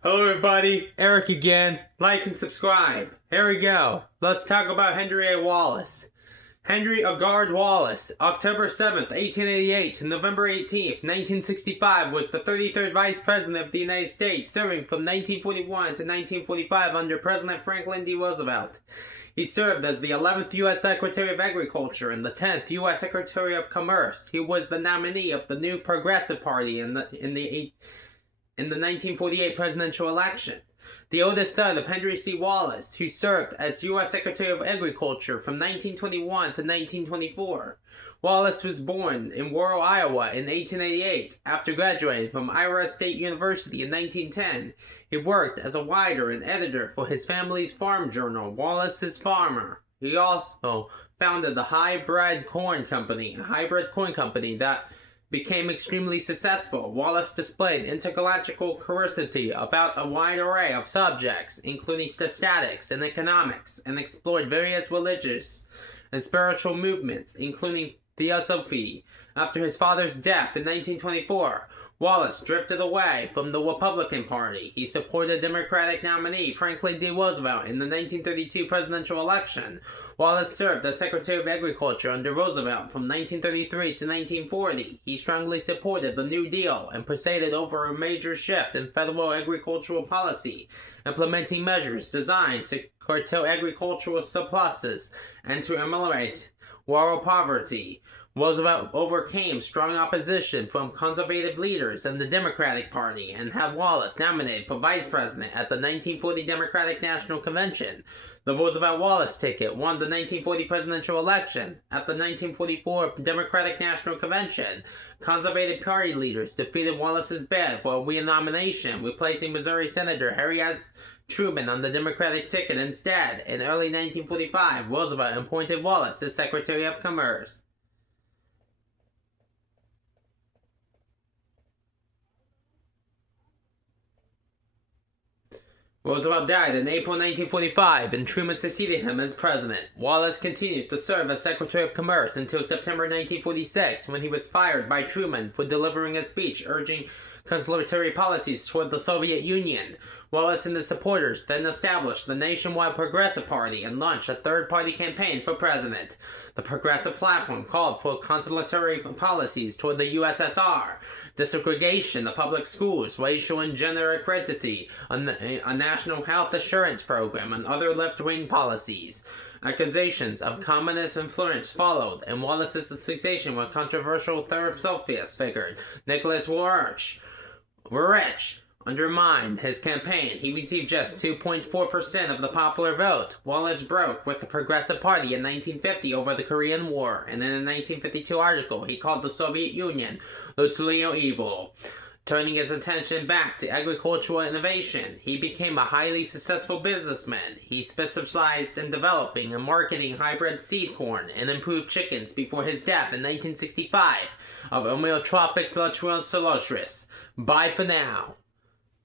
Hello everybody, Eric again. Like and subscribe. Here we go. Let's talk about Henry A. Wallace. Henry Agard Wallace, October 7th, 1888 to November 18th, 1965, was the 33rd Vice President of the United States, serving from 1941 to 1945 under President Franklin D. Roosevelt. He served as the 11th U.S. Secretary of Agriculture and the 10th U.S. Secretary of Commerce. He was the nominee of the New Progressive Party in the 1948 presidential election. The oldest son of Henry C. Wallace, who served as U.S. Secretary of Agriculture from 1921 to 1924. Wallace was born in Warren, Iowa in 1888. After graduating from Iowa State University in 1910, he worked as a writer and editor for his family's farm journal, Wallace's Farmer. He also founded the hybrid corn company that became extremely successful. Wallace displayed intellectual curiosity about a wide array of subjects, including statistics and economics, and explored various religious and spiritual movements, including theosophy. After his father's death in 1924, Wallace drifted away from the Republican Party. He supported Democratic nominee Franklin D. Roosevelt in the 1932 presidential election. Wallace served as Secretary of Agriculture under Roosevelt from 1933 to 1940. He strongly supported the New Deal and presided over a major shift in federal agricultural policy, implementing measures designed to curtail agricultural surpluses and to ameliorate rural poverty. Roosevelt overcame strong opposition from conservative leaders in the Democratic Party and had Wallace nominated for vice president at the 1940 Democratic National Convention. The Roosevelt-Wallace ticket won the 1940 presidential election. At the 1944 Democratic National Convention, conservative party leaders defeated Wallace's bid for a re-nomination, replacing Missouri Senator Harry S. Truman on the Democratic ticket instead. In early 1945, Roosevelt appointed Wallace as Secretary of Commerce. Roosevelt died in April 1945, and Truman succeeded him as president. Wallace continued to serve as Secretary of Commerce until September 1946, when he was fired by Truman for delivering a speech urging conciliatory policies toward the Soviet Union. Wallace and his supporters then established the nationwide Progressive Party and launched a third-party campaign for president. The Progressive platform called for conciliatory policies toward the USSR, desegregation of public schools, racial and gender equality, a national health assurance program, and other left-wing policies. Accusations of communist influence followed, and Wallace's association with controversial theosophist figure Nicholas Warich undermined his campaign. He received just 2.4% of the popular vote. Wallace broke with the Progressive Party in 1950 over the Korean War, and in a 1952 article, he called the Soviet Union utterly evil. Turning his attention back to agricultural innovation, he became a highly successful businessman. He specialized in developing and marketing hybrid seed corn and improved chickens before his death in 1965 of amyotrophic lateral sclerosis. Bye for now.